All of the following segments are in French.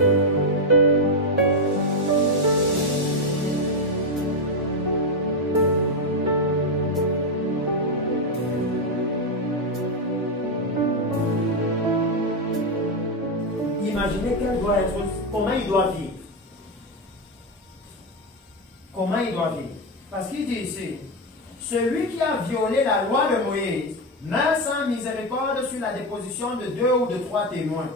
Imaginez quel doit être, comment il doit vivre. Comment il doit vivre. Parce qu'il dit ici, celui qui a violé la loi de Moïse meurt sans miséricorde sur la déposition de 2 ou de 3 témoins.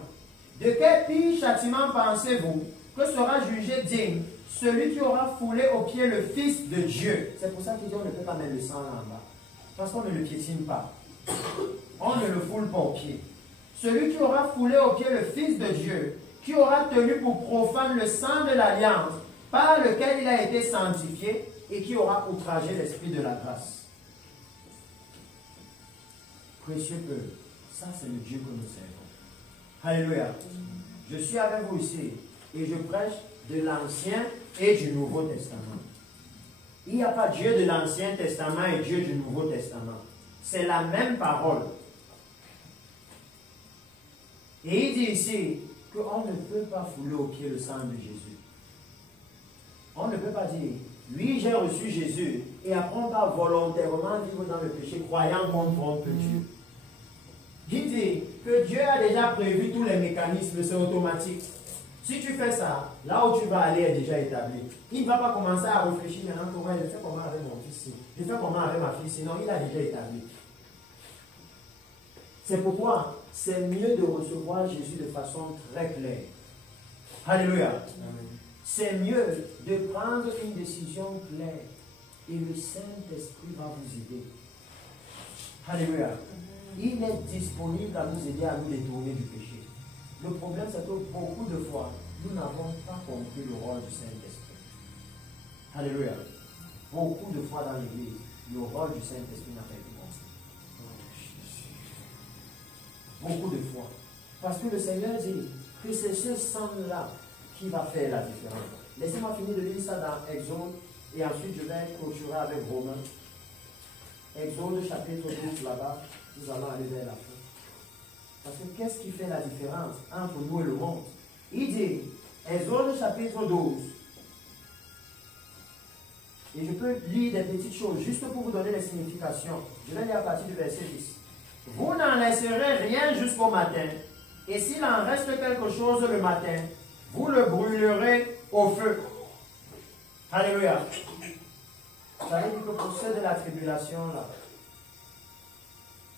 De quel pire châtiment pensez-vous que sera jugé digne celui qui aura foulé au pied le Fils de Dieu? C'est pour ça qu'il dit on ne peut pas mettre le sang là en bas. Parce qu'on ne le piétine pas. On ne le foule pas au pied. Celui qui aura foulé au pied le Fils de Dieu, qui aura tenu pour profane le sang de l'alliance, par lequel il a été sanctifié, et qui aura outragé l'Esprit de la grâce. Précieux peuple, ça c'est le Dieu que nous servons. Alléluia. Je suis avec vous ici, et je prêche de l'Ancien et du Nouveau Testament. Il n'y a pas Dieu de l'Ancien Testament et Dieu du Nouveau Testament. C'est la même parole. Et il dit ici qu'on ne peut pas fouler au pied le sang de Jésus. On ne peut pas dire, oui, j'ai reçu Jésus, et après on va volontairement vivre dans le péché, croyant qu'on trompe Dieu. Il dit que Dieu a déjà prévu tous les mécanismes, c'est automatique. Si tu fais ça, là où tu vas aller est déjà établi. Il ne va pas commencer à réfléchir maintenant, je fais comment avec mon fils, je fais comment avec ma fille, sinon il a déjà établi. C'est pourquoi c'est mieux de recevoir Jésus de façon très claire. Alléluia. C'est mieux de prendre une décision claire et le Saint-Esprit va vous aider. Alléluia. Il est disponible à nous aider à nous détourner du péché. Le problème, c'est que beaucoup de fois, nous n'avons pas compris le rôle du Saint-Esprit. Alléluia. Beaucoup de fois dans l'Église, le rôle du Saint-Esprit n'a pas été compris. Beaucoup de fois. Parce que le Seigneur dit que c'est ce sang-là qui va faire la différence. Laissez-moi finir de lire ça dans Exode et ensuite je vais clôturer avec Romains. Exode chapitre 12 là-bas, nous allons aller vers la fin. Parce que qu'est-ce qui fait la différence entre nous et le monde? Il dit, Exode chapitre 12, et je peux lire des petites choses juste pour vous donner les significations. Je vais lire à partir du verset 10. Vous n'en laisserez rien jusqu'au matin, et s'il en reste quelque chose le matin, vous le brûlerez au feu. Alléluia. Ça veut dire que pour ceux de la tribulation, là,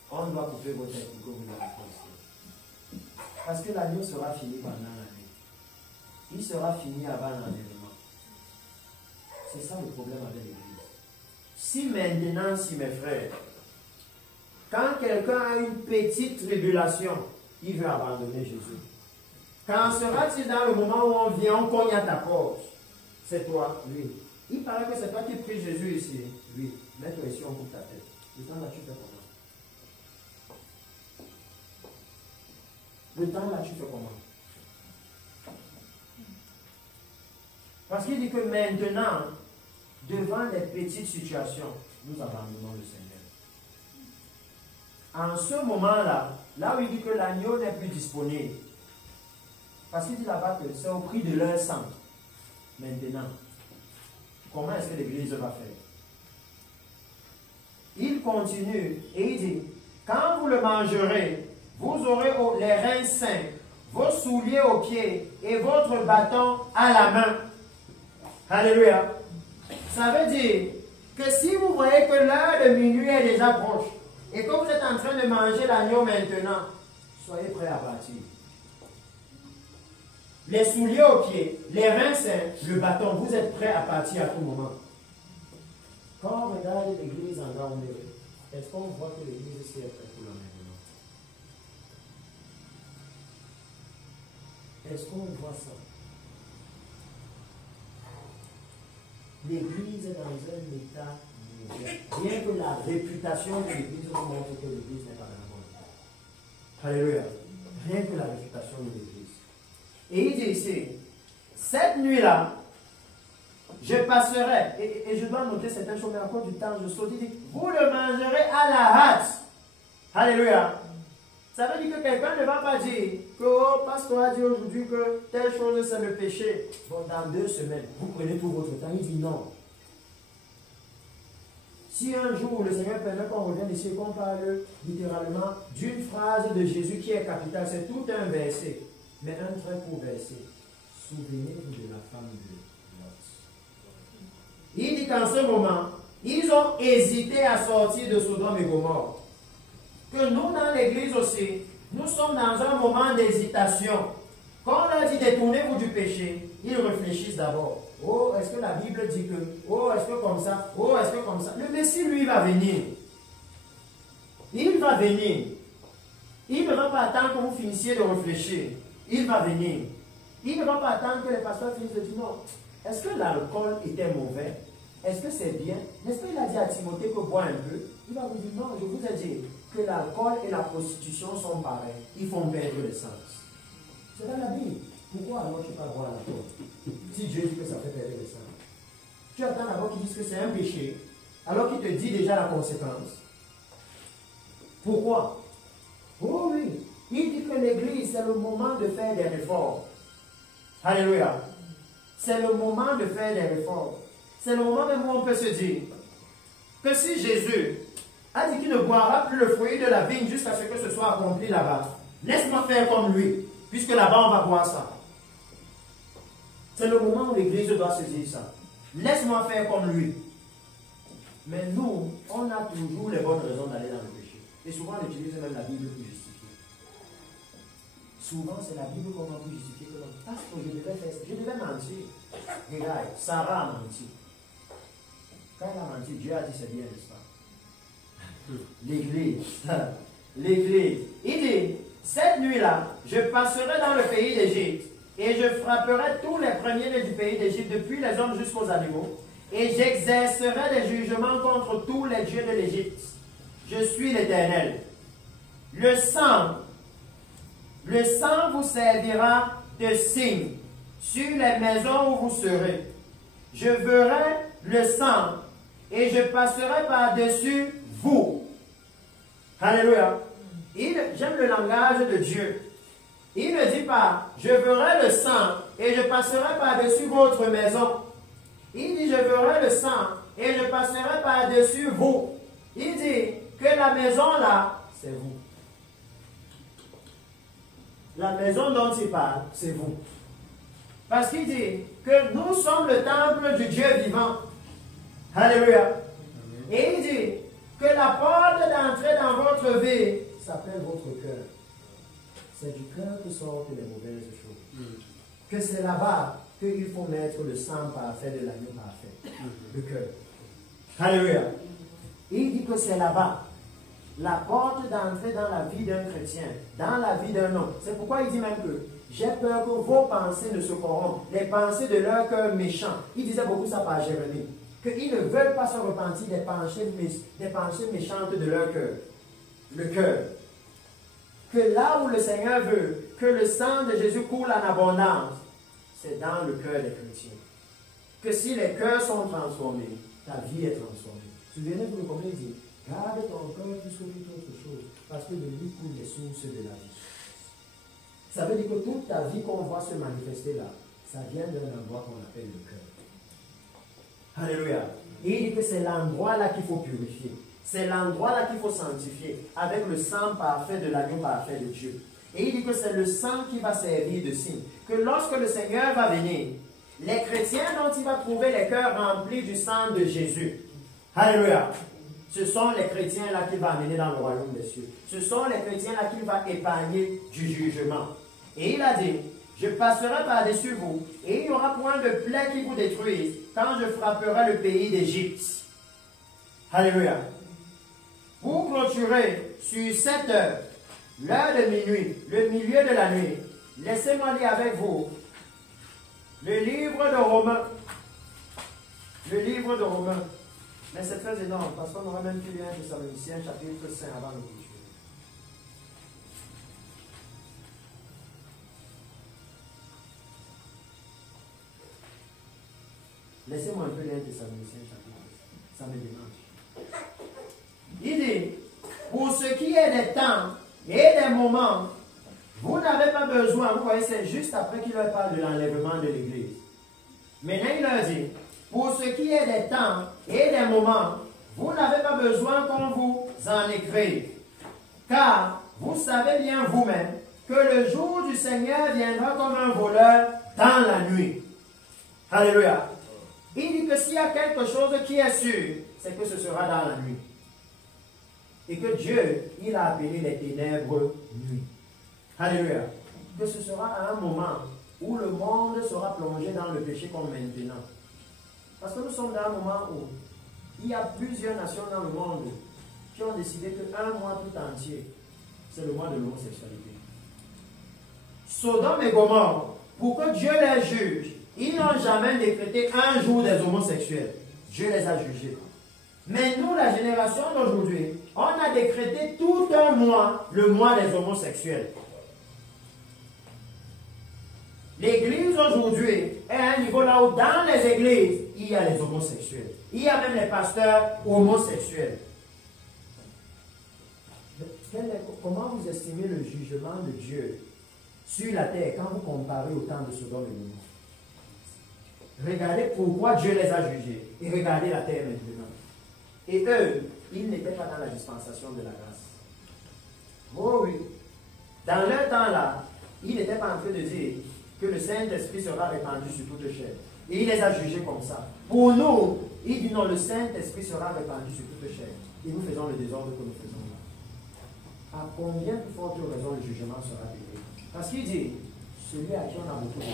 on doit couper vos têtes pour que vous l'ayez pensé. Parce que l'agneau sera fini pendant l'année. Il sera fini avant l'enlèvement. C'est ça le problème avec l'Église. Si maintenant, si mes frères, quand quelqu'un a une petite tribulation, il veut abandonner Jésus. Quand sera-t-il dans le moment où on vient, on cogne à ta porte? C'est toi, lui. Il paraît que c'est toi qui pries Jésus ici. Oui, mets-toi ici, on coupe ta tête. Le temps là, tu fais comment? Le temps là, tu fais comment? Parce qu'il dit que maintenant, devant les petites situations, nous abandonnons le Seigneur. En ce moment-là, là où il dit que l'agneau n'est plus disponible, parce qu'il dit là-bas que c'est au prix de leur sang. Maintenant, comment est-ce que l'Église va faire? Il continue et il dit, quand vous le mangerez, vous aurez les reins sains, vos souliers aux pieds et votre bâton à la main. Alléluia. Ça veut dire que si vous voyez que l'heure de minuit est déjà proche et que vous êtes en train de manger l'agneau maintenant, soyez prêts à partir. Les souliers aux pieds, les reins sains, le bâton, vous êtes prêts à partir à tout moment. Quand on regarde l'église en Gambé, est-ce qu'on voit que l'église ici est prête pour l'enlèvement? Est-ce qu'on voit ça? L'église est dans un état mauvais. Bien que la réputation de l'église nous montre que l'église n'est pas dans le bon état. Alléluia. Rien que la réputation de l'église. Et il dit ici, cette nuit-là, je passerai, et je dois noter certaines choses, mais encore du temps, je saute, il dit, vous le mangerez à la hâte. Alléluia. Ça veut dire que quelqu'un ne va pas dire que, oh, pasteur a dit aujourd'hui que telle chose c'est le péché. Bon, dans 2 semaines, vous prenez tout votre temps. Il dit non. Si un jour le Seigneur permet qu'on revienne ici et qu'on parle littéralement d'une phrase de Jésus qui est capitale, c'est tout un verset, mais un très court verset. Souvenez-vous de la femme de Lot. Il dit qu'en ce moment, ils ont hésité à sortir de Sodome et Gomorrhe. Que nous, dans l'église aussi, nous sommes dans un moment d'hésitation. Quand on leur dit détournez-vous du péché, ils réfléchissent d'abord. Oh, est-ce que la Bible dit que? Oh, est-ce que comme ça? Oh, est-ce que comme ça? Le Messie, lui, va venir. Il va venir. Il ne va pas attendre que vous finissiez de réfléchir. Il va venir. Il ne va pas attendre que les pasteurs finissent de dire non. Est-ce que l'alcool était mauvais? Est-ce que c'est bien? N'est-ce pas il a dit à Timothée que bois un peu? Il va vous dire non, je vous ai dit que l'alcool et la prostitution sont pareils. Ils font perdre le sens. C'est dans la Bible. Pourquoi alors tu ne peux pas boire l'alcool? Si Dieu dit que ça fait perdre le sens. Tu attends d'abord qu'il dise que c'est un péché, alors qu'il te dit déjà la conséquence. Pourquoi? Oh oui, il dit que l'église, c'est le moment de faire des réformes. Alléluia. C'est le moment de faire des réformes. C'est le moment même où on peut se dire que si Jésus a dit qu'il ne boira plus le fruit de la vigne jusqu'à ce que ce soit accompli là-bas, laisse-moi faire comme lui, puisque là-bas on va boire ça. C'est le moment où l'église doit se dire ça. Laisse-moi faire comme lui. Mais nous, on a toujours les bonnes raisons d'aller dans le péché. Et souvent on utilise même la Bible pour justifier. Souvent c'est la Bible qu'on va pour justifier que parce que je devais faire ça, je devais mentir. Regarde, Sarah a menti. Quand elle a menti, Dieu a dit c'est bien, n'est-ce pas? L'église. L'église. Il dit, cette nuit-là, je passerai dans le pays d'Égypte et je frapperai tous les premiers-nés du pays d'Égypte, depuis les hommes jusqu'aux animaux, et j'exercerai des jugements contre tous les dieux de l'Égypte. Je suis l'Éternel. Le sang vous servira de signe sur les maisons où vous serez. Je verrai le sang et je passerai par-dessus vous. Alléluia. J'aime le langage de Dieu. Il ne dit pas, je verrai le sang et je passerai par-dessus votre maison. Il dit, je verrai le sang et je passerai par-dessus vous. Il dit que la maison là, c'est vous. La maison dont il parle, c'est vous. Parce qu'il dit que nous sommes le temple du Dieu vivant. Alléluia. Et il dit que la porte d'entrée dans votre vie s'appelle votre cœur. C'est du cœur que sortent les mauvaises choses. Que c'est là-bas qu'il faut mettre le sang parfait de l'agneau parfait. Le cœur. Alléluia. Il dit que c'est là-bas. La porte d'entrée dans la vie d'un chrétien, dans la vie d'un homme. C'est pourquoi il dit même que j'ai peur que vos pensées ne se corrompent, les pensées de leur cœur méchant. Il disait beaucoup ça par Jérémie. Qu'ils ne veulent pas se repentir des pensées méchantes de leur cœur. Le cœur. Que là où le Seigneur veut que le sang de Jésus coule en abondance, c'est dans le cœur des chrétiens. Que si les cœurs sont transformés, ta vie est transformée. Souvenez-vous de combien il dit, garde ton cœur plus que toute autre chose, parce que de lui coulent les sources de la vie. Ça veut dire que toute ta vie qu'on voit se manifester là, ça vient d'un endroit qu'on appelle le cœur. Alléluia. Et il dit que c'est l'endroit là qu'il faut purifier. C'est l'endroit là qu'il faut sanctifier avec le sang parfait de l'agneau parfait de Dieu. Et il dit que c'est le sang qui va servir de signe. Que lorsque le Seigneur va venir, les chrétiens dont il va trouver les cœurs remplis du sang de Jésus. Alléluia. Ce sont les chrétiens là qu'il va amener dans le royaume des cieux. Ce sont les chrétiens là qu'il va épargner du jugement. Et il a dit, je passerai par-dessus vous, et il n'y aura point de plaie qui vous détruise, quand je frapperai le pays d'Égypte. Alléluia. Vous clôturez sur 7 heures, l'heure de minuit, le milieu de la nuit. Laissez-moi lire avec vous le livre de Romains. Le livre de Romains. Mais c'est très énorme, parce qu'on aura même pu lire un Thessaloniciens chapitre 5 avant le clôture. Laissez-moi un peu lire Thessaloniciens chapitre 5. Ça me dérange. Il dit, pour ce qui est des temps, et des moments, vous n'avez pas besoin, vous voyez, c'est juste après qu'il leur parle de l'enlèvement de l'Église. Maintenant, il leur dit, pour ce qui est des temps et des moments, vous n'avez pas besoin qu'on vous en écrive. Car vous savez bien vous-même que le jour du Seigneur viendra comme un voleur dans la nuit. Alléluia. Il dit que s'il y a quelque chose qui est sûr, c'est que ce sera dans la nuit. Et que Dieu, il a appelé les ténèbres nuit. Alléluia. Que ce sera à un moment où le monde sera plongé dans le péché comme maintenant. Parce que nous sommes dans un moment où il y a plusieurs nations dans le monde qui ont décidé qu'un mois tout entier, c'est le mois de l'homosexualité. Sodome et Gomorrhe, pour que Dieu les juge, ils n'ont jamais décrété un jour des homosexuels. Dieu les a jugés. Mais nous, la génération d'aujourd'hui, on a décrété tout un mois, le mois des homosexuels. L'église aujourd'hui est à un niveau là où dans les églises, il y a les homosexuels. Il y a même les pasteurs homosexuels. Comment vous estimez le jugement de Dieu sur la terre quand vous comparez au temps de Sodome et Gomorrhe? Regardez pourquoi Dieu les a jugés et regardez la terre maintenant. Et eux, ils n'étaient pas dans la dispensation de la grâce. Oh oui. Dans leur temps là, ils n'étaient pas en train de dire que le Saint-Esprit sera répandu sur toute chair. Et il les a jugés comme ça. Pour nous, il dit non, le Saint-Esprit sera répandu sur toute chair. Et nous faisons le désordre que nous faisons là. À combien plus forte raison le jugement sera payé? Parce qu'il dit, celui à qui on a beaucoup de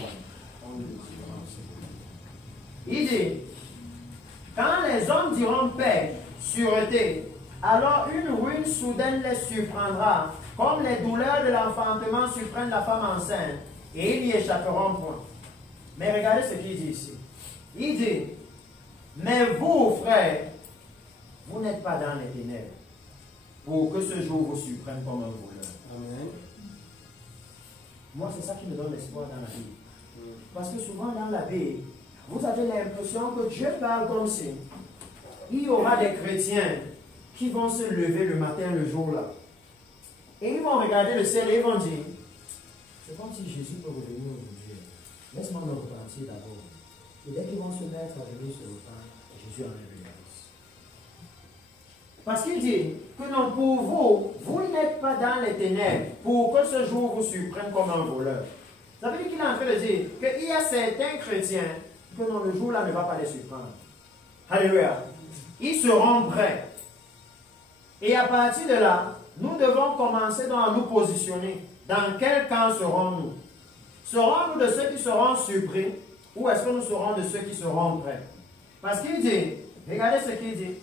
on le dira aussi. Il dit, quand les hommes diront paix, sûreté, alors une ruine soudaine les surprendra, comme les douleurs de l'enfantement surprennent la femme enceinte, et ils n'y échapperont point. Mais regardez ce qu'il dit ici. Il dit, mais vous, frères, vous n'êtes pas dans les ténèbres, pour que ce jour vous surprenne comme un voleur. Amen. Moi, c'est ça qui me donne l'espoir dans la vie. Parce que souvent dans la vie, vous avez l'impression que Dieu parle comme si il y aura des chrétiens qui vont se lever le matin, le jour-là. Et ils vont regarder le ciel et ils vont dire, c'est comme si Jésus peut revenir aujourd'hui. Laisse-moi me repentir d'abord. Et dès qu'ils vont se mettre à venir sur le pain, Jésus enlève les grâces. Parce qu'il dit que non, pour vous, vous n'êtes pas dans les ténèbres pour que ce jour vous surprenne comme un voleur. Ça veut dire qu'il est en train de dire qu'il y a certains chrétiens que non, le jour-là ne va pas les surprendre. Alléluia. Ils seront prêts. Et à partir de là, nous devons commencer donc à nous positionner. Dans quel camp serons-nous? Serons-nous de ceux qui seront surpris ou est-ce que nous serons de ceux qui seront prêts? Parce qu'il dit, regardez ce qu'il dit,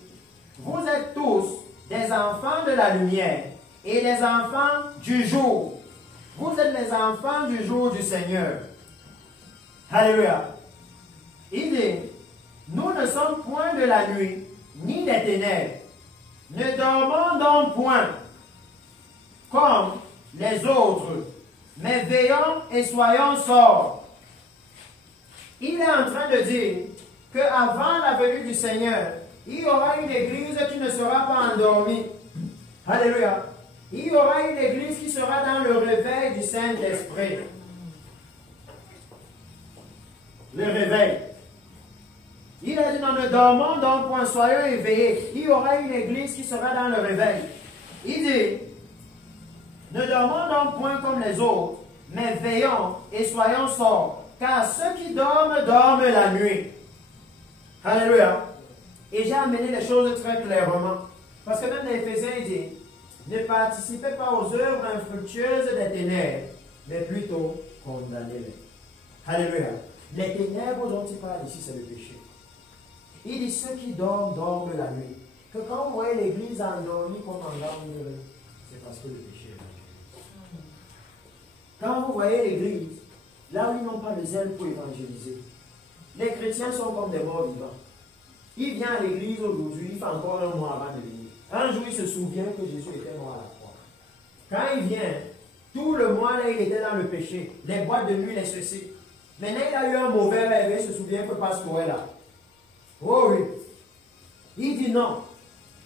vous êtes tous des enfants de la lumière et des enfants du jour. Vous êtes les enfants du jour du Seigneur. Alléluia. Il dit, nous ne sommes point de la nuit, ni des ténèbres. Ne dormons donc point comme les autres, mais veillons et soyons sobres. Il est en train de dire qu'avant la venue du Seigneur, il y aura une église qui ne sera pas endormie. Alléluia. Il y aura une église qui sera dans le réveil du Saint-Esprit. Le réveil. Il a dit, non, ne dormons donc point, soyons éveillés. Il y aura une église qui sera dans le réveil. Il dit, ne dormons donc point comme les autres, mais veillons et soyons sobres, car ceux qui dorment, dorment la nuit. Alléluia. Et j'ai amené les choses très clairement. Parce que même dans Éphésiens, il dit, ne participez pas aux œuvres infructueuses des ténèbres, mais plutôt condamnez-les. Alléluia. Les ténèbres dont il parle ici, c'est le péché. Il dit, ceux qui dorment, dorment la nuit. Que quand vous voyez l'église endormie comme en larmes, c'est parce que le péché est là. Quand vous voyez l'église, là où ils n'ont pas de zèle pour évangéliser, les chrétiens sont comme des morts vivants. Il vient à l'église aujourd'hui, il fait encore un mois avant de venir. Un jour, il se souvient que Jésus était mort à la croix. Quand il vient, tout le mois, là, il était dans le péché. Les boîtes de nuit, les ceci. Maintenant, il a eu un mauvais rêve, il se souvient que Pascal est là. Oh oui. Il dit non.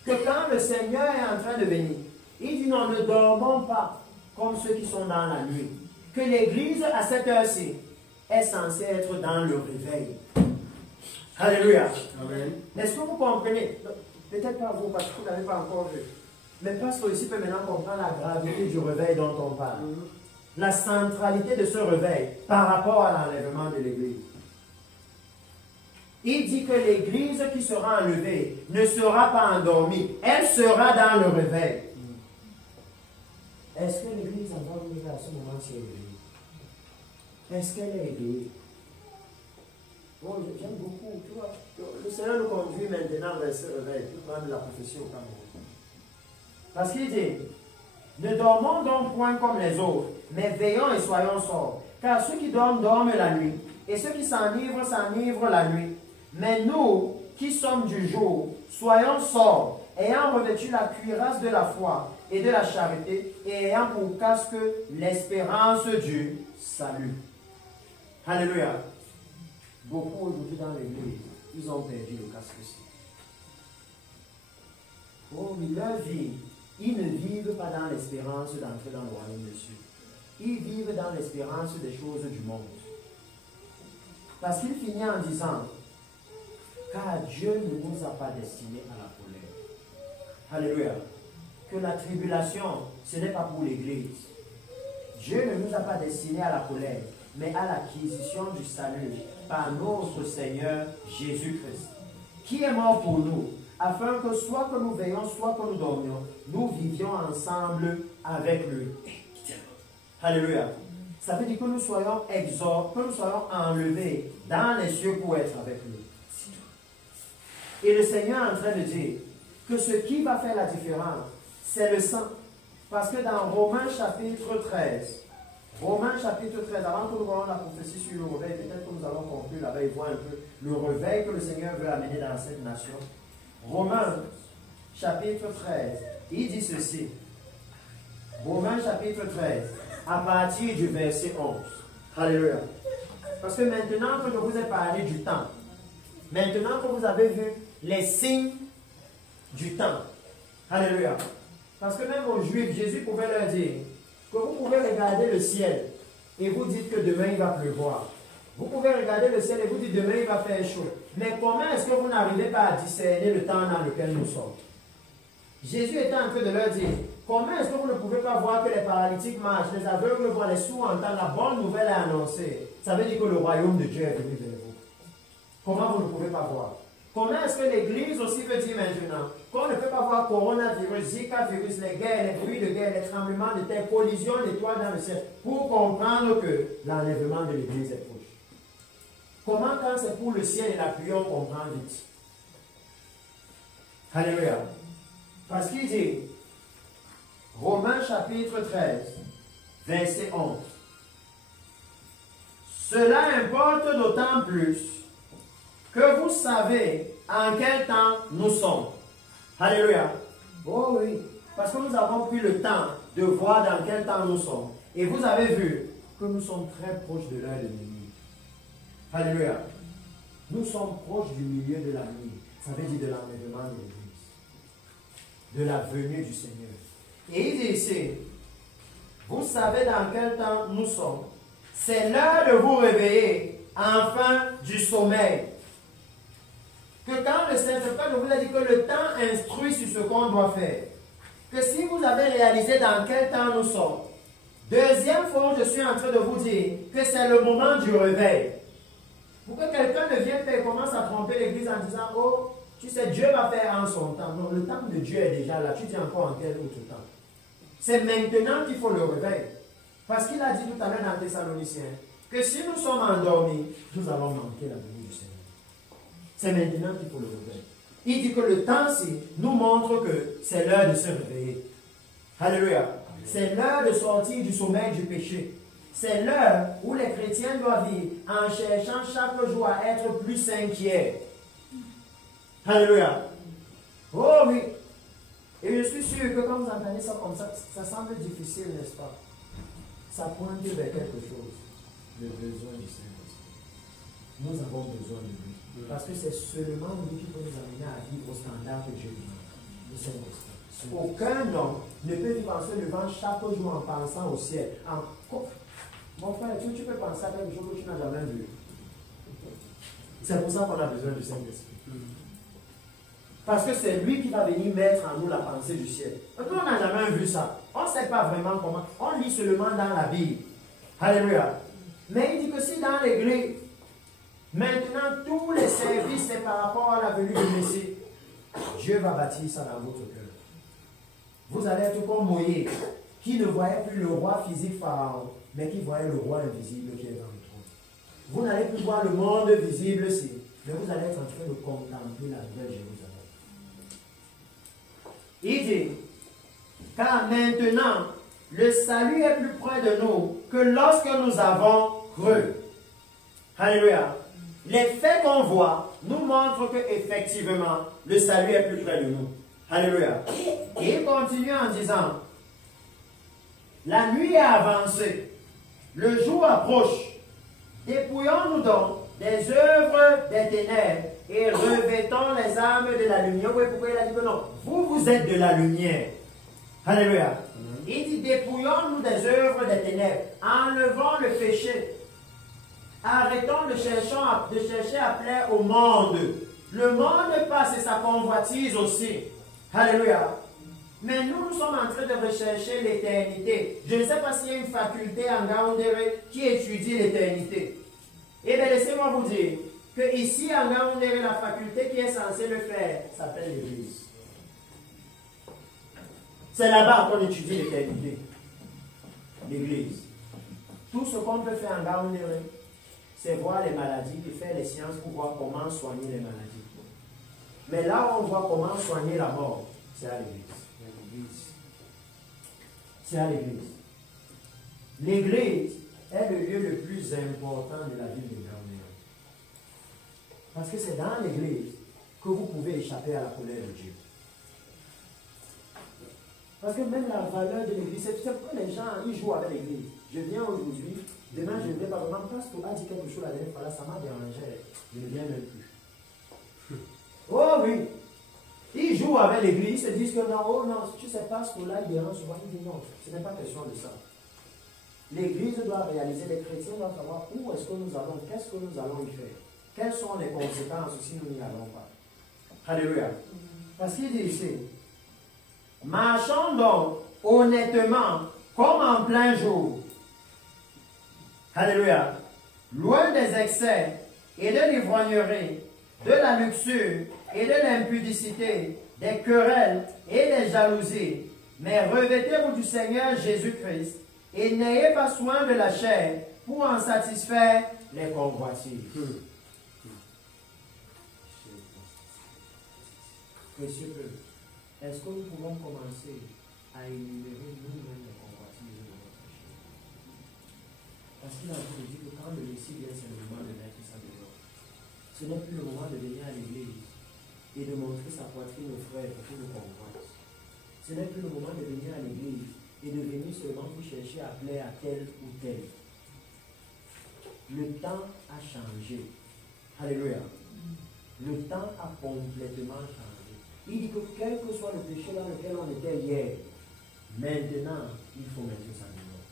Que quand le Seigneur est en train de venir, Il dit non, ne dormons pas comme ceux qui sont dans la nuit. Que l'église à cette heure-ci est censée être dans le réveil. Alléluia. Amen. Est-ce que vous comprenez? Peut-être pas vous, parce que vous n'avez pas encore vu. Mais parce que ici peut maintenant comprendre la gravité du réveil dont on parle. La centralité de ce réveil par rapport à l'enlèvement de l'église. Il dit que l'église qui sera enlevée ne sera pas endormie. Elle sera dans le réveil. Est-ce que l'église a dormi à ce moment si elle est éveillée? Est-ce qu'elle est éveillée? Bon, j'aime beaucoup. Tu vois, le Seigneur nous conduit maintenant vers ce réveil. Tout le monde la prophétie au Cameroun. Parce qu'il dit, ne dormons donc point comme les autres, mais veillons et soyons sobres. Car ceux qui dorment, dorment la nuit, et ceux qui s'enivrent, s'enivrent la nuit. Mais nous, qui sommes du jour, soyons sobres, ayant revêtu la cuirasse de la foi et de la charité, et ayant pour casque l'espérance du salut. Alléluia. Beaucoup aujourd'hui dans l'église, ils ont perdu le casque aussi. Oh, mais leur vie, ils ne vivent pas dans l'espérance d'entrer dans le royaume des cieux. Ils vivent dans l'espérance des choses du monde. Parce qu'il finit en disant, car Dieu ne nous a pas destinés à la colère. Alléluia. Que la tribulation, ce n'est pas pour l'église. Dieu ne nous a pas destinés à la colère, mais à l'acquisition du salut par notre Seigneur Jésus-Christ, qui est mort pour nous, afin que soit que nous veillions, soit que nous dormions, nous vivions ensemble avec lui. Alléluia. Ça veut dire que nous soyons exhortés, que nous soyons enlevés dans les cieux pour être avec lui. Et le Seigneur est en train de dire que ce qui va faire la différence, c'est le sang. Parce que dans Romains chapitre 13, avant que nous voyons la prophétie sur le réveil, peut-être que nous allons conclure là-bas et voir un peu le réveil que le Seigneur veut amener dans cette nation. Romains chapitre 13, il dit ceci. Romains chapitre 13, à partir du verset 11. Alléluia. Parce que maintenant que je vous ai parlé du temps, maintenant que vous avez vu les signes du temps, alléluia. Parce que même aux Juifs, Jésus pouvait leur dire que vous pouvez regarder le ciel et vous dites que demain il va pleuvoir. Vous pouvez regarder le ciel et vous dites demain il va faire chaud. Mais comment est-ce que vous n'arrivez pas à discerner le temps dans lequel nous sommes? Jésus était en train de leur dire, comment est-ce que vous ne pouvez pas voir que les paralytiques marchent, les aveugles voient, les sourds entendent, la bonne nouvelle est annoncée? Ça veut dire que le royaume de Dieu est venu vers vous. Comment vous ne pouvez pas voir? Comment est-ce que l'Église aussi veut dire maintenant qu'on ne peut pas voir coronavirus, Zika virus, les guerres, les bruits de guerre, les tremblements de terre, collision d'étoiles dans le ciel, pour comprendre que l'enlèvement de l'Église est proche? Comment quand c'est pour le ciel et la pluie, on comprend vite? Alléluia. Parce qu'il dit, Romains chapitre 13, verset 11. Cela importe d'autant plus que vous savez en quel temps nous sommes. Alléluia. Oh oui, parce que nous avons pris le temps de voir dans quel temps nous sommes. Et vous avez vu que nous sommes très proches de l'heure de minuit. Alléluia. Nous sommes proches du milieu de la nuit. Ça veut dire de l'enlèvement de l'Église, de la venue du Seigneur. Et il dit ici, vous savez dans quel temps nous sommes. C'est l'heure de vous réveiller, enfin du sommeil. Que quand le Saint-Esprit vous a dit que le temps instruit sur ce qu'on doit faire. Que si vous avez réalisé dans quel temps nous sommes. Deuxième fois, je suis en train de vous dire que c'est le moment du réveil. Pour que quelqu'un ne vienne pas et commence à tromper l'Église en disant, oh, tu sais, Dieu va faire en son temps. Non, le temps de Dieu est déjà là. Tu dis encore en quel autre temps? C'est maintenant qu'il faut le réveil. Parce qu'il a dit tout à l'heure dans Thessaloniciens que si nous sommes endormis, nous allons manquer la venue du Seigneur. C'est maintenant qu'il faut le réveil. Il dit que le temps-ci nous montre que c'est l'heure de se réveiller. Alléluia. C'est l'heure de sortir du sommeil du péché. C'est l'heure où les chrétiens doivent vivre en cherchant chaque jour à être plus saints qu'hier. Alléluia. Oh oui. Et je suis sûr que quand vous entendez ça comme ça semble difficile, n'est-ce pas? Ça pointe vers quelque chose. Le besoin du Saint-Esprit. Nous avons besoin de lui. Parce que c'est seulement lui qui peut nous amener à vivre au standard que Dieu demande. Le Saint-Esprit. Aucun homme ne peut vivre en se levant chaque jour en pensant au ciel. Mon frère, tu peux penser à quelque chose que tu n'as jamais vu. C'est pour ça qu'on a besoin du Saint-Esprit. Parce que c'est lui qui va venir mettre en nous la pensée du ciel. Nous, on n'a jamais vu ça. On ne sait pas vraiment comment. On lit seulement dans la Bible. Alléluia. Mais il dit que si dans l'église, maintenant tous les services, c'est par rapport à la venue du Messie, Dieu va bâtir ça dans votre cœur. Vous allez être comme Moïse, qui ne voyait plus le roi physique Pharaon, mais qui voyait le roi invisible qui est dans le trône. Vous n'allez plus voir le monde visible ici, mais vous allez être en train de contempler la nouvelle Jérusalem. Il dit, car maintenant, le salut est plus près de nous que lorsque nous avons cru. Alléluia. Les faits qu'on voit nous montrent qu'effectivement, le salut est plus près de nous. Alléluia. Et il continue en disant, la nuit est avancée, le jour approche. Dépouillons-nous donc des œuvres des ténèbres et revêtons les armes de la lumière. Oui, pourquoi il a dit que non? Vous êtes de la lumière. Alléluia. Il dit, dépouillons-nous des œuvres des ténèbres, enlevons le péché. Arrêtons de chercher à plaire au monde. Le monde passe et sa convoitise aussi. Alléluia. Mais nous sommes en train de rechercher l'éternité. Je ne sais pas s'il y a une faculté en Ngaoundéré qui étudie l'éternité. Eh bien, laissez-moi vous dire que ici, en Ngaoundéré, la faculté qui est censée le faire s'appelle l'Église. C'est là-bas qu'on étudie l'éternité. L'Église. Tout ce qu'on peut faire en Ngaoundéré, c'est voir les maladies et faire les sciences pour voir comment soigner les maladies. Mais là où on voit comment soigner la mort, c'est à l'Église. C'est à l'Église. L'Église est le lieu le plus important de la ville de Ngaoundéré. Parce que c'est dans l'Église que vous pouvez échapper à la colère de Dieu. Parce que même la valeur de l'Église, c'est pourquoi les gens, ils jouent avec l'Église. Je viens aujourd'hui, demain je ne vais pas vraiment, parce qu'on a dit quelque chose la dernière fois là, ça m'a dérangé. Je ne viens même plus. Oh oui! Ils jouent avec l'Église, ils se disent que non, oh non, tu sais pas ce que là, il dérange souvent. Ils disent non, ce n'est pas question de ça. L'Église doit réaliser, les chrétiens doivent savoir où est-ce que nous allons, qu'est-ce que nous allons y faire. Quelles sont les conséquences si nous n'y allons pas. Alléluia. Parce qu'il dit ici, marchons donc honnêtement comme en plein jour. Alléluia. Loin des excès et de l'ivrognerie, de la luxure et de l'impudicité, des querelles et des jalousies. Mais revêtez-vous du Seigneur Jésus-Christ et n'ayez pas soin de la chair pour en satisfaire les convoitises. Précieux peuple, est-ce que nous pouvons commencer à énumérer nous-mêmes les convoitises de notre chair? Parce qu'il a dit que quand le Messie vient, c'est le moment de mettre ça dehors. Ce n'est plus le moment de venir à l'église et de montrer sa poitrine aux frères pour qu'ils nous convoitent. Ce n'est plus le moment de venir à l'église et de venir seulement pour chercher à plaire à tel ou tel. Le temps a changé. Alléluia. Le temps a complètement changé. Il dit que quel que soit le péché dans lequel on était hier, maintenant, il faut mettre ça dehors.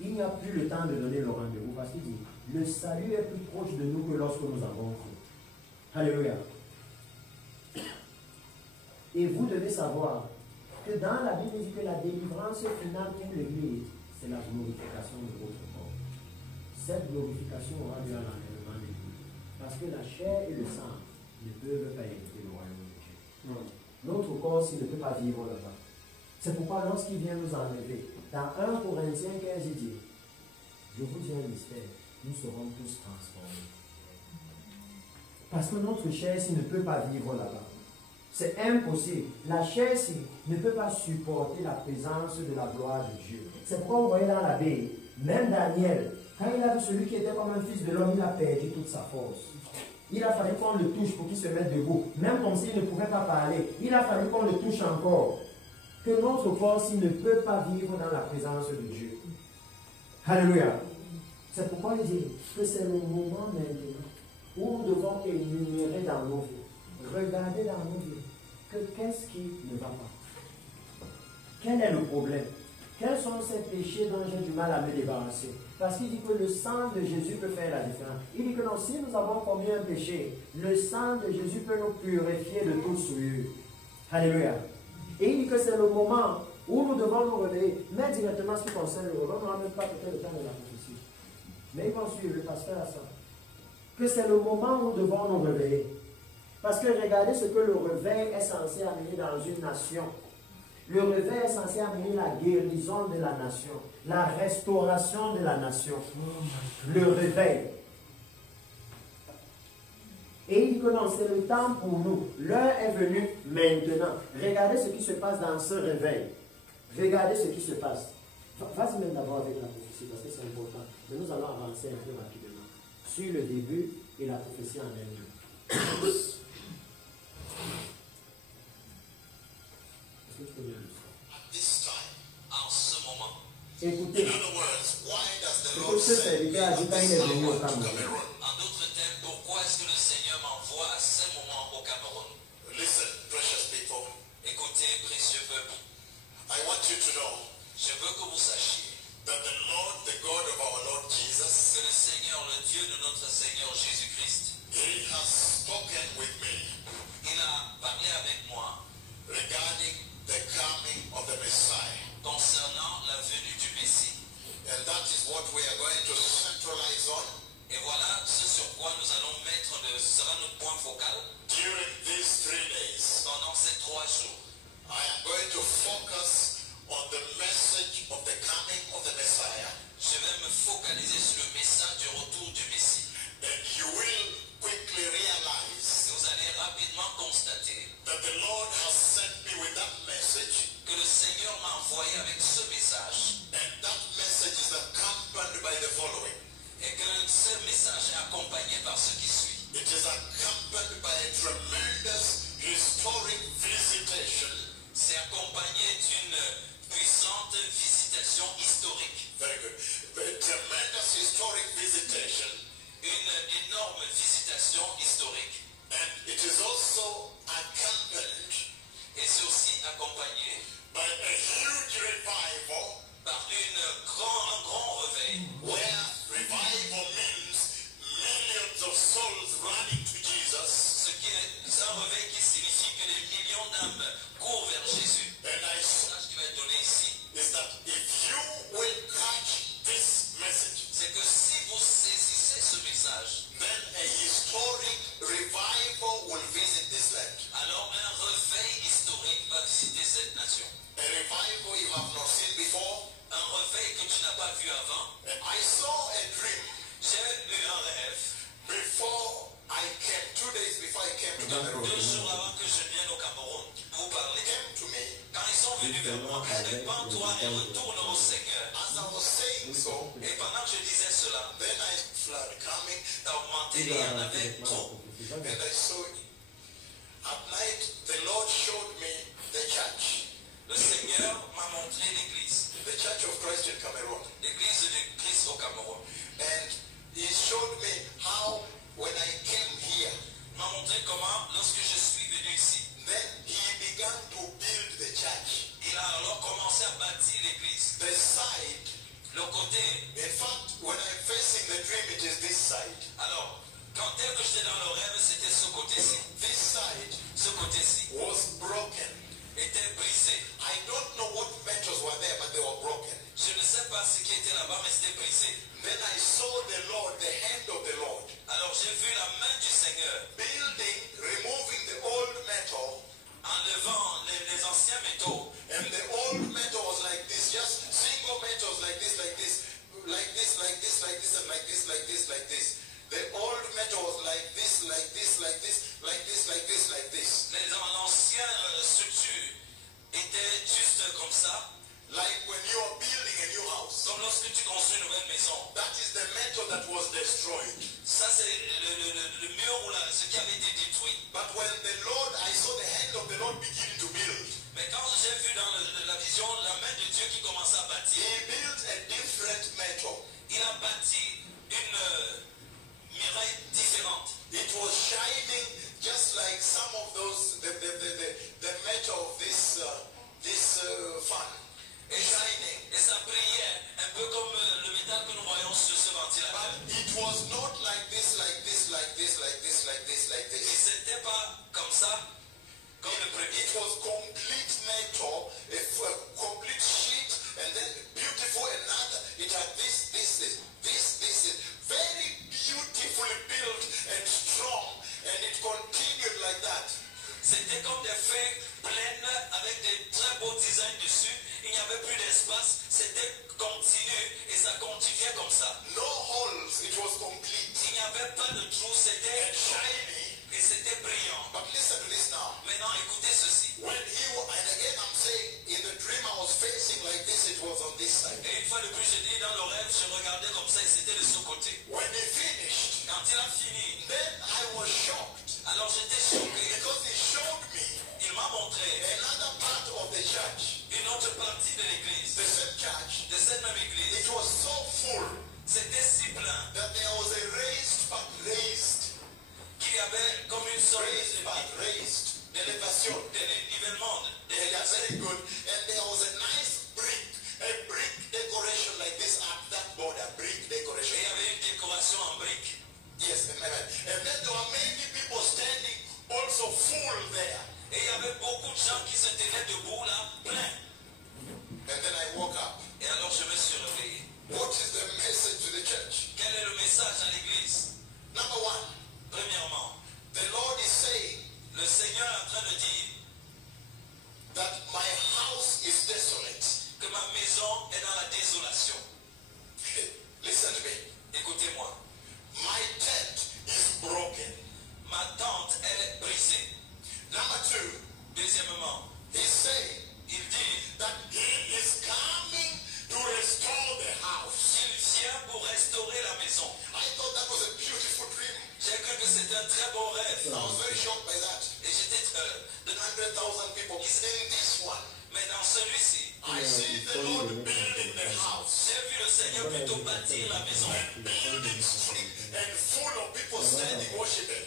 Il n'y a plus le temps de donner le rendez-vous parce qu'il dit, le salut est plus proche de nous que lorsque nous avons cru. Alléluia. Et vous devez savoir que dans la Bible, il dit que la délivrance finale pour l'Église, c'est la glorification de votre corps. Cette glorification aura lieu à l'enlèvement de l'Église. Parce que la chair et le sang ne peuvent pas hériter le royaume de Dieu. Notre corps, s'il ne peut pas vivre là-bas. C'est pourquoi lorsqu'il vient nous enlever, dans 1 Corinthiens 15, il dit, je vous dis un mystère, nous serons tous transformés. Parce que notre chair, s'il ne peut pas vivre là-bas, c'est impossible. La chair, s'il ne peut pas supporter la présence de la gloire de Dieu. C'est pourquoi vous voyez dans la Bible, même Daniel, quand il a vu celui qui était comme un fils de l'homme, il a perdu toute sa force. Il a fallu qu'on le touche pour qu'il se mette debout. Même comme s'il ne pouvait pas parler, il a fallu qu'on le touche encore. Que notre corps, s'il ne peut pas vivre dans la présence de Dieu. Alléluia. C'est pourquoi il dit que c'est le moment maintenant où nous devons énumérer dans nos vies. Regardez dans nos vies. qu'est-ce qui ne va pas? Quel est le problème? Quels sont ces péchés dont j'ai du mal à me débarrasser? Parce qu'il dit que le sang de Jésus peut faire la différence. Il dit que non, si nous avons commis un péché, le sang de Jésus peut nous purifier de toute souillure. Alléluia. Et il dit que c'est le moment où nous devons nous réveiller. Mais directement ce qui concerne le réveil, on ne ramène pas peut-être le temps de la prophétie. Mais ils vont suivre le pasteur à ça. Que c'est le moment où nous devons nous réveiller. Parce que regardez ce que le réveil est censé amener dans une nation. Le réveil est censé amener la guérison de la nation, la restauration de la nation. Le réveil. Et il dit que non, c'est le temps pour nous. L'heure est venue maintenant. Regardez ce qui se passe dans ce réveil. Regardez ce qui se passe. Vas-y même d'abord avec la prophétie parce que c'est important. Mais nous allons avancer un peu rapidement sur le début et la prophétie en elle-même. Écoutez, ce que ce serviteur a dit quand il est venu au Cameroun. En d'autres termes, pourquoi est-ce que le Seigneur m'envoie à ce moment au Cameroun? Listen, precious people. Écoutez, précieux peuple, I want you to know je veux que vous sachiez that the Lord, the God of our Lord Jesus, que le Seigneur, le Dieu de notre Seigneur Jésus-Christ, He has spoken with me il a parlé avec moi regarding the coming of the Messiah. concernant la venue du Messie. And that is what we are going to centralize on Et voilà ce sur quoi nous allons mettre, ce sera notre point focal during these 3 days. pendant ces 3 jours. I am going to focus on the message of the coming of the Messiah. Je vais me focaliser sur le message du retour du Messie. And you will quickly realize Vous allez rapidement constater that the Lord has sent me with that message. que le Seigneur m'a envoyé avec ce message And that message is accompanied by the following. et que ce message est accompagné par ce qui suit. It is accompanied by a tremendous historic visitation. C'est accompagné d'une puissante visitation historique. Very good. A tremendous historic visitation. Une énorme visitation historique. And it is also accompanied Et c'est aussi accompagné by a huge revival, par un grand réveil. where revival means millions of souls running to Jesus. Ce qui est un réveil qui signifie que des millions d'âmes courent vers Jésus. And Le message qui va être donné ici, is that if you will catch this message, c'est que si vous saisissez ce message, then a historic revival will visit this land. alors un réveil historique va visiter cette nation. A revival you have not seen before. Un réveil que tu n'as pas vu avant. And I saw a dream J'ai eu un rêve before I came, 2 days before I came to Cameroon. 2 jours avant que je vienne au Cameroun pour parler. Came to me. Quand ils sont venus vers moi, répands-toi et retourne au Seigneur. As I was saying so, Et pendant que je disais cela, then I flood coming, ça a augmenté et il y en avait trop. and I saw it. At night, the Lord showed me the church, Le Seigneur m'a montré l'église, the Church of Christ in Cameroon. l'église du Christ au Cameroun. And He showed me how, when I came here, Il m'a montré comment, lorsque je suis venu ici, then He began to build the church. il a alors commencé à bâtir l'église. The side, Le côté, in fact, when I'm facing the dream, it is this side. alors, quand tel que j'étais dans le rêve, c'était ce côté-ci. This side Ce côté-ci was broken. était brisé. I don't know what metals were there, but they were broken. Je ne sais pas ce qui était là-bas, mais c'était brisé. Then I saw the Lord, the hand of the Lord, Alors j'ai vu la main du Seigneur building, removing the old metal, enlevant les anciens métaux. and the old metal was like this, just single metals like this, like this, like this, like this, like this, and like this, like this, like this. The old metal was like this, like this, like this, like this, like this, like this. L'ancien structure était juste comme ça. Like when you are building a new house. Comme lorsque tu construis une nouvelle maison. That is the metal that was destroyed. Ça c'est le mur ou ce qui avait été détruit. But when the Lord, I saw the hand of the Lord beginning to build. Mais quand j'ai vu dans la vision la main de Dieu qui commençait à bâtir, He built a different metal. il a bâti une muraille différente. It was shining just like some of those, the quand il a But fait. it was not like this, like this, like this, like this, like this, like Et this. c'était pas comme ça, comme le premier. It was complete metal, a complete sheet, and then beautiful another. It had this. Very beautifully built and strong, and it continued like that. C'était comme des feuilles pleines avec des très beaux designs dessus. Il n'y avait plus d'espace. C'était continu et ça continuait comme ça. No holes, it was complete Il n'y avait pas de trous. C'était and shiny. et c'était brillant. But listen to this now. Maintenant, écoutez ceci. And again I'm saying, in the dream I was facing like this, it was on this side. Et une fois de plus, je dis dans le rêve, je regardais comme ça et c'était de ce côté. When he finished, Quand il a fini, then I was shocked alors j'étais choqué. because he showed me Il m'a montré another part of the church, une autre partie de l'église, the same church. de cette même église. It was so full C'était si plein that there was a raised, qu'il y avait comme une sorte raised elevation. de nivellement. Yeah, very good. And there was a nice brick decoration like this at that border, brick Et decoration. il y avait une décoration en briques. Yes, amen. And then there were many people standing also full there. Et il y avait beaucoup de gens qui se tenaient debout là, plein. And then I woke up. Et alors je me suis réveillé. What is the message to the church? Quel est le message à l'église? Number one, Premièrement, the Lord is saying le Seigneur est en train de dire that my house is desolate. que ma maison est dans la désolation. Listen to me. Écoutez-moi, My tent is broken. ma tente est brisée. Number two, Deuxièmement, he's saying il dit that he is coming to restore the house. qu'il vient pour restaurer la maison. I thought that was a beautiful dream. J'ai cru que c'était un très bon rêve. I was very shocked by that. Et j'étais The 100,000 people. In this one, mais dans celui-ci, I see the Lord building the house. j'ai vu le Seigneur plutôt bâtir la maison. Building street and full of people standing worshiping.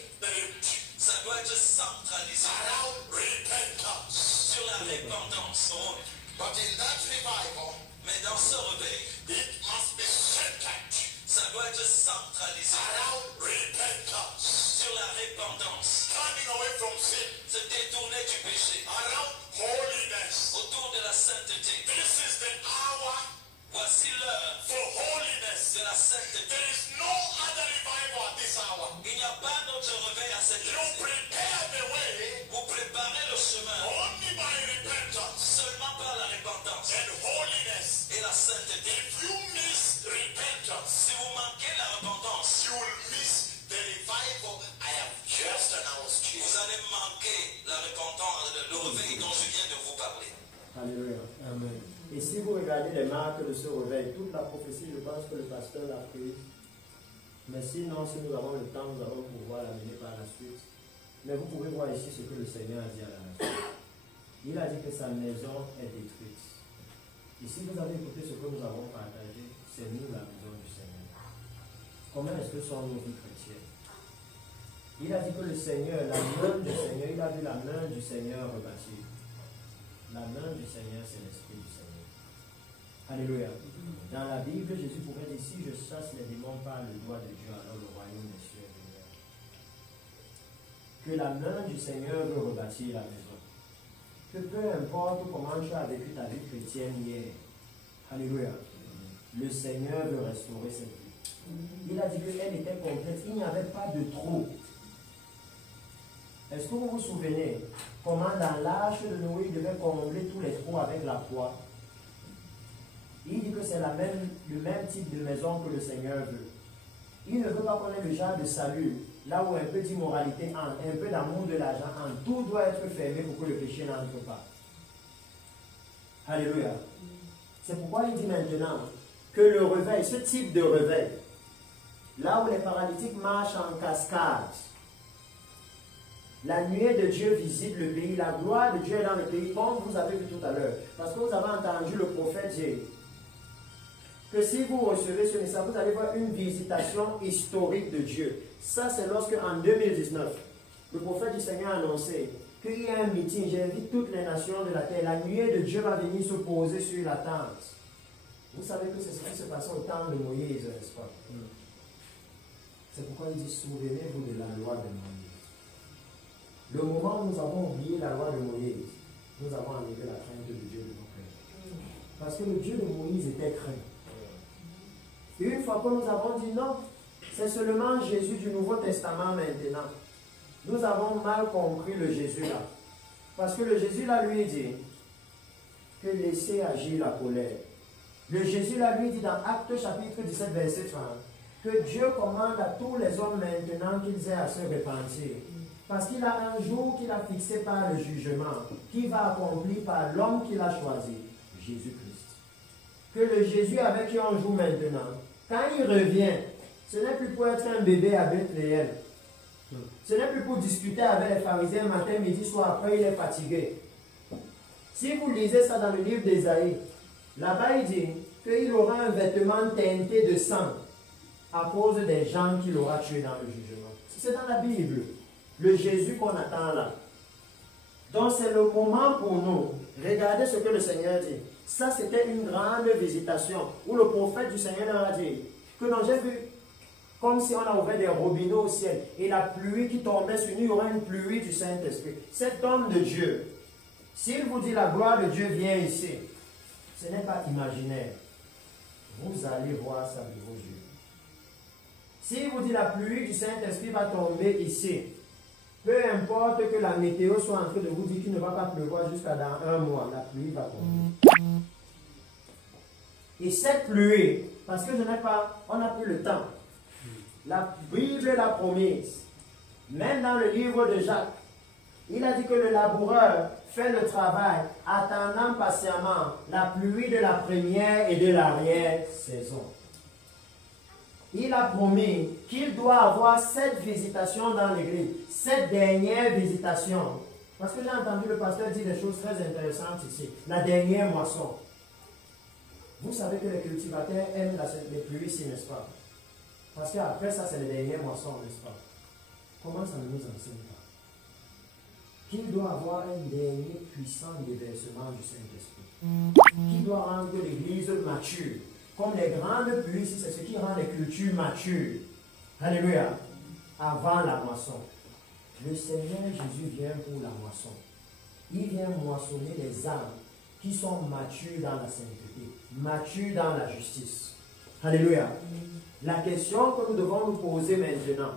Ça doit être centralisé Around repentance. sur la repentance. But in that revival, Mais dans ce réveil, it must be centered ça doit être centralisé around repentance. sur la repentance. Turning away from sin. Se détourner du péché. Around holiness. Autour de la sainteté. This is the hour Voici l'heure for holiness. de la sainteté. There is no other revival at this hour. Il n'y a pas d'autre réveil à cette You heure. prepare the way Vous préparez le chemin only by repentance seulement par la repentance and holiness. et la sainteté. If you miss repentance, Si vous manquez la repentance, you will miss the revival I have just announced to you. vous allez manquer la repentance, le réveil dont je viens de vous parler. Alléluia. Amen. Et si vous regardez les marques de ce réveil, toute la prophétie, je pense que le pasteur l'a prise. Mais sinon, si nous avons le temps, nous allons pouvoir l'amener par la suite. Mais vous pouvez voir ici ce que le Seigneur a dit à la nation. Il a dit que sa maison est détruite. Et si vous avez écouté ce que nous avons partagé, c'est nous la maison du Seigneur. Comment est-ce que sont nos vies chrétiennes? Il a dit que le Seigneur, la main du Seigneur, il a vu la main du Seigneur rebâtir. La main du Seigneur, c'est l'Esprit du Seigneur. Alléluia. Dans la Bible, Jésus pourrait dire, si je chasse les démons par le doigt de Dieu, alors le royaume des cieux est venu. Que la main du Seigneur veut rebâtir la maison. Que peu importe comment tu as vécu ta vie chrétienne hier, alléluia, le Seigneur veut restaurer cette vie. Il a dit qu'elle était complète, il n'y avait pas de trop. Est-ce que vous vous souvenez comment dans l'arche de Noé, il devait combler tous les trous avec la poix? Il dit que c'est le même type de maison que le Seigneur veut. Il ne veut pas qu'on ait le genre de salut, là où un peu d'immoralité entre, un peu d'amour de l'argent entre. Tout doit être fermé pour que le péché n'entre pas. Alléluia. C'est pourquoi il dit maintenant que le réveil, ce type de réveil, là où les paralytiques marchent en cascade, la nuée de Dieu visite le pays, la gloire de Dieu est dans le pays, comme vous avez vu tout à l'heure. Parce que vous avez entendu le prophète dire que si vous recevez ce message, vous allez voir une visitation historique de Dieu. Ça, c'est lorsque, en 2019, le prophète du Seigneur a annoncé qu'il y a un meeting, j'invite toutes les nations de la terre, la nuée de Dieu va venir se poser sur la tente. Vous savez que c'est ce qui se passait au temps de Moïse, n'est-ce pas? C'est pourquoi il dit, souvenez-vous de la loi de Moïse. Le moment où nous avons oublié la loi de Moïse, nous avons enlevé la crainte de Dieu de nos cœurs. Parce que le Dieu de Moïse était craint. Et une fois que nous avons dit non, c'est seulement Jésus du Nouveau Testament maintenant. Nous avons mal compris le Jésus là. Parce que le Jésus là lui dit que laissez agir la colère. Le Jésus là lui dit dans Actes chapitre 17 verset 30 que Dieu commande à tous les hommes maintenant qu'ils aient à se repentir. Parce qu'il a un jour qu'il a fixé par le jugement, qui va accomplir par l'homme qu'il a choisi, Jésus-Christ. Que le Jésus avec qui on joue maintenant, quand il revient, ce n'est plus pour être un bébé à Bethléem. Ce n'est plus pour discuter avec les pharisiens matin, midi, soir, après il est fatigué. Si vous lisez ça dans le livre d'Ésaïe, là-bas il dit qu'il aura un vêtement teinté de sang à cause des gens qu'il aura tués dans le jugement. C'est dans la Bible. Le Jésus qu'on attend là. Donc c'est le moment pour nous. Regardez ce que le Seigneur dit. Ça c'était une grande visitation où le prophète du Seigneur leur a dit que non, j'ai vu comme si on a ouvert des robinets au ciel et la pluie qui tombait sur nous, il y aura une pluie du Saint-Esprit. Cet homme de Dieu, s'il vous dit la gloire de Dieu vient ici, ce n'est pas imaginaire. Vous allez voir ça de vos yeux. S'il vous dit la pluie du Saint-Esprit va tomber ici, peu importe que la météo soit en train de vous dire qu'il ne va pas pleuvoir jusqu'à dans un mois, la pluie va tomber. Et cette pluie, parce que on n'a plus le temps. La Bible l'a promise. Même dans le livre de Jacques, il a dit que le laboureur fait le travail, attendant patiemment la pluie de la première et de l'arrière-saison. Il a promis qu'il doit avoir 7 visitations dans l'église, 7 dernières visitations. Parce que j'ai entendu le pasteur dire des choses très intéressantes ici. La dernière moisson. Vous savez que les cultivateurs aiment les pluies ici, n'est-ce pas? Parce qu'après ça, c'est les dernières moissons, n'est-ce pas? Comment ça ne nous enseigne pas? Qu'il doit avoir un dernier puissant déversement du Saint-Esprit. Qui doit rendre l'église mature. Comme les grandes pluies, c'est ce qui rend les cultures matures. Alléluia. Avant la moisson. Le Seigneur Jésus vient pour la moisson. Il vient moissonner les âmes qui sont matures dans la sainteté, matures dans la justice. Alléluia. La question que nous devons nous poser maintenant,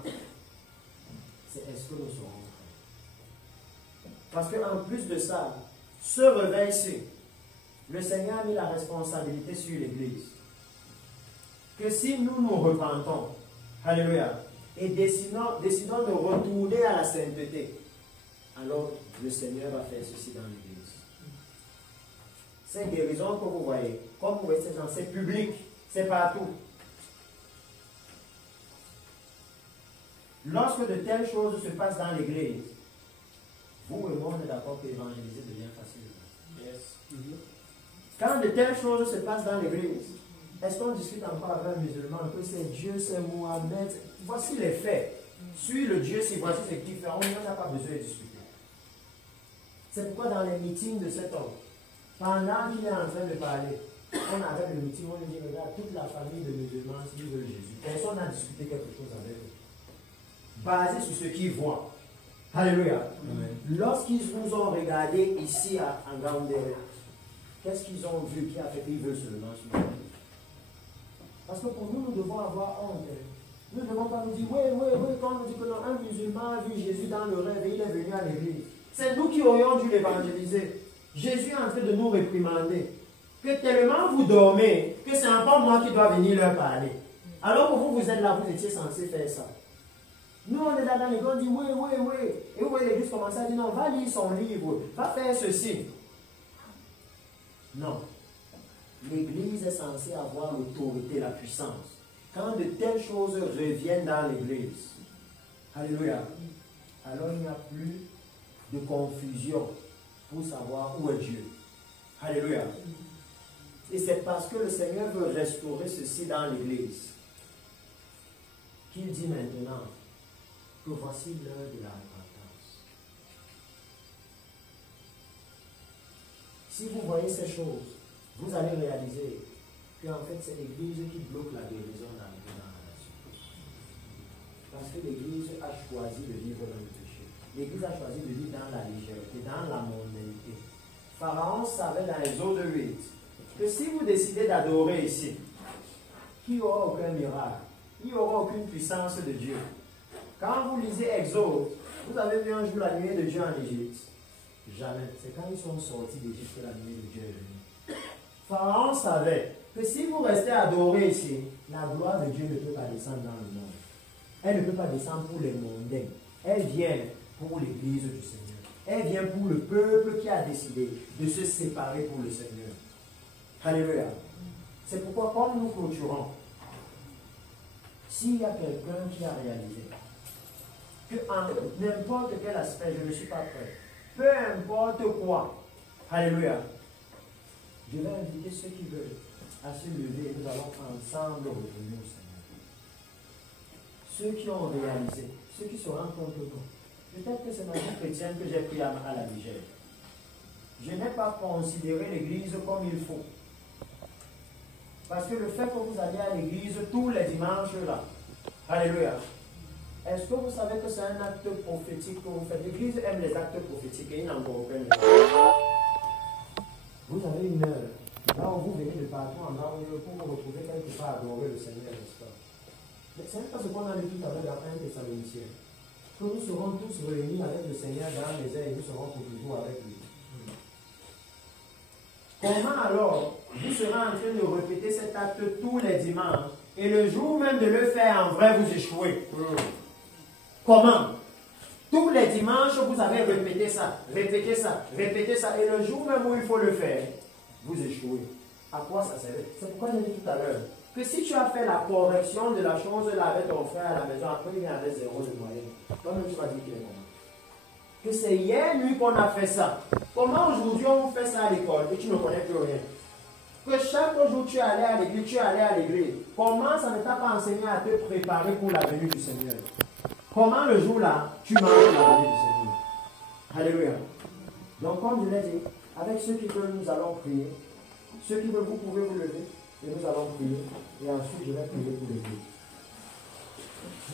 c'est est-ce que nous serons prêts? Parce qu'en plus de ça, ce réveil-ci, le Seigneur a mis la responsabilité sur l'Église. Que si nous nous repentons, alléluia, et décidons de retourner à la sainteté, alors le Seigneur va faire ceci dans l'Église. Ces guérisons que vous voyez, comme vous voyez, c'est public, c'est partout. Lorsque de telles choses se passent dans l'Église, vous et moi, on est d'accord que évangéliser devient facile. Yes. Quand de telles choses se passent dans l'Église, est-ce qu'on discute encore avec un musulman que c'est Dieu, c'est Mohamed? Voici les faits. Suis le Dieu, si voici ce qu'il fait, on n'a pas besoin de discuter. C'est pourquoi dans les meetings de cet homme, pendant qu'il est en train de parler, on arrête le meeting, on lui dit, regarde, toute la famille de musulmans, s'ils veulent Jésus. Personne n'a discuté quelque chose avec eux. Basé sur ce qu'ils voient. Alléluia. Lorsqu'ils nous ont regardé ici en Gambé, qu'est-ce qu'ils ont vu qui a fait qu'ils veulent seulement suivre? Parce que pour nous, nous devons avoir honte. Nous ne devons pas nous dire, oui, quand on nous dit que non, un musulman a vu Jésus dans le rêve et il est venu à l'église. C'est nous qui aurions dû l'évangéliser. Jésus est en train de nous réprimander. Que tellement vous dormez, que c'est encore moi qui dois venir leur parler. Alors que vous êtes là, vous étiez censé faire ça. Nous, on est là dans l'église, on dit oui. Et vous voyez l'église commencer à dire non, va lire son livre, va faire ceci. Non. L'église est censée avoir l'autorité, la puissance. Quand de telles choses reviennent dans l'église, alléluia, alors il n'y a plus de confusion pour savoir où est Dieu. Alléluia. Et c'est parce que le Seigneur veut restaurer ceci dans l'église qu'il dit maintenant que voici l'heure de la repentance. Si vous voyez ces choses, vous allez réaliser qu'en fait, c'est l'Église qui bloque la guérison dans la nation. Parce que l'Église a choisi de vivre dans le péché. L'Église a choisi de vivre dans la légèreté, dans la mondanité. Pharaon savait dans Exode 8 que si vous décidez d'adorer ici, qu'il n'y aura aucun miracle, il n'y aura aucune puissance de Dieu. Quand vous lisez Exode, vous avez vu un jour la nuée de Dieu en Égypte? Jamais. C'est quand ils sont sortis d'Égypte que la nuée de Dieu est venue. Pharaon savait que si vous restez adorer ici, la gloire de Dieu ne peut pas descendre dans le monde. Elle ne peut pas descendre pour les mondains. Elle vient pour l'Église du Seigneur. Elle vient pour le peuple qui a décidé de se séparer pour le Seigneur. Alléluia. C'est pourquoi, comme nous clôturons, s'il y a quelqu'un qui a réalisé que en n'importe quel aspect, je ne suis pas prêt, peu importe quoi, alléluia, je vais inviter ceux qui veulent à se lever et nous allons ensemble revenir au Seigneur. Ceux qui ont réalisé, ceux qui se rendent compte que peut-être que c'est ma vie chrétienne que j'ai pris à la légère. Je n'ai pas considéré l'Église comme il faut. Parce que le fait que vous allez à l'église tous les dimanches là, alléluia, est-ce que vous savez que c'est un acte prophétique que vous faites? L'église aime les actes prophétiques et il n'en comprend pas. Vous avez une heure, là où vous venez de partout en bas, pour vous retrouver quelque part à adorer le Seigneur, n'est-ce pas? Mais c'est pas ce qu'on a lu tout à l'heure dans 1 Thessaloniciens. Que nous serons tous réunis avec le Seigneur dans les airs et nous serons pour toujours avec lui. Comment alors vous serez en train de répéter cet acte tous les dimanches et le jour même de le faire en vrai vous échouez? Comment? Tous les dimanches vous avez répété ça, répété ça, répété ça et le jour même où il faut le faire, vous échouez. À quoi ça sert? C'est pourquoi j'ai dit tout à l'heure que si tu as fait la correction de la chose là avec ton frère à la maison, après il vient avec 0 de moyenne, toi-même tu vas dire qu'il est comment? Que c'est hier nuit qu'on a fait ça. Comment aujourd'hui on fait ça à l'école et tu ne connais plus rien? Que chaque jour tu es allé à l'église, tu es allé à l'église. Comment ça ne t'a pas enseigné à te préparer pour la venue du Seigneur? Comment le jour là, tu manges la venue du Seigneur? Alléluia. Donc comme je l'ai dit, avec ceux qui veulent, nous allons prier. Ceux qui veulent, vous pouvez vous lever et nous allons prier. Et ensuite je vais prier pour l'église.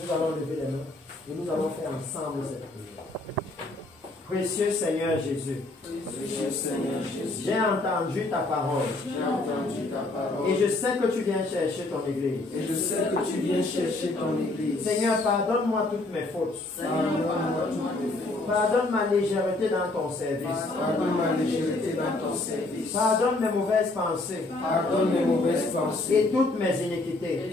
Nous allons lever les mains et nous allons faire ensemble cette prière. Précieux Seigneur Jésus, j'ai entendu ta parole. Et je sais que tu viens chercher ton église. Seigneur, pardonne-moi toutes mes fautes. Pardonne ma légèreté dans ton service. Pardonne mes mauvaises pensées. Et toutes mes iniquités.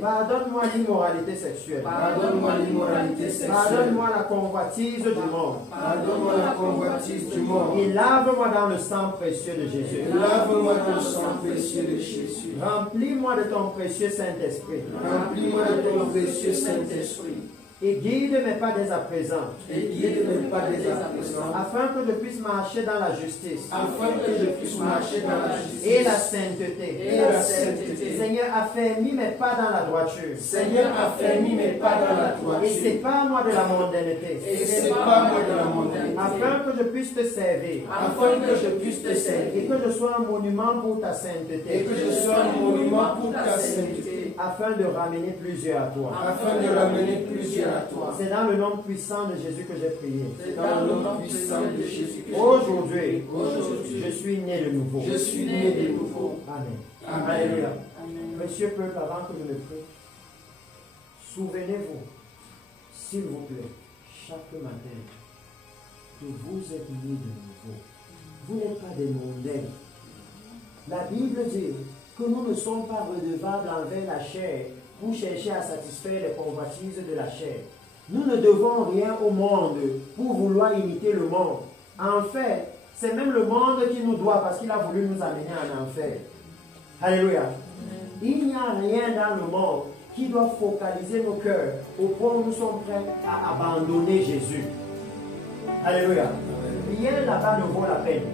Pardonne-moi l'immoralité sexuelle. Pardonne-moi la convoitise du monde. Pardonne-moi la convoitise du monde. Et lave-moi dans le sang précieux de Jésus. Lave-moi dans le sang précieux de Jésus. Remplis-moi de ton précieux Saint-Esprit. Remplis-moi de ton précieux Saint-Esprit. Et guide mes pas dès à présent. Et guide mes pas dès à présent. Afin que je puisse marcher dans la justice. Afin que je puisse marcher dans la justice. Et la sainteté. Et la sainteté. Seigneur, affermis mes pas dans la droiture. Seigneur, affermis mes pas dans la droiture. Et sépare-moi de la mondanité. Et sépare-moi de la mondanité. Afin que je puisse te servir. Afin que je puisse te Et servir. que je sois un monument pour ta sainteté. Et que je sois un monument pour ta sainteté. Afin de ramener plusieurs à toi. Afin de ramener plusieurs à toi. C'est dans le nom puissant de Jésus que j'ai prié. C'est dans le nom puissant de Jésus que Aujourd'hui, Aujourd'hui, je suis né de nouveau. je suis né de nouveau. Amen. Amen. Alléluia. Monsieur peuple, avant que je ne prie, souvenez-vous, s'il vous plaît, chaque matin, que vous êtes nés de nouveau. Vous n'êtes pas des mondains. La Bible dit que nous ne sommes pas redevables envers la chair pour chercher à satisfaire les convoitises de la chair. Nous ne devons rien au monde pour vouloir imiter le monde. En fait, c'est même le monde qui nous doit parce qu'il a voulu nous amener en enfer. Alléluia. Il n'y a rien dans le monde qui doit focaliser nos cœurs au point où nous sommes prêts à abandonner Jésus. Alléluia. Rien là-bas ne vaut la peine.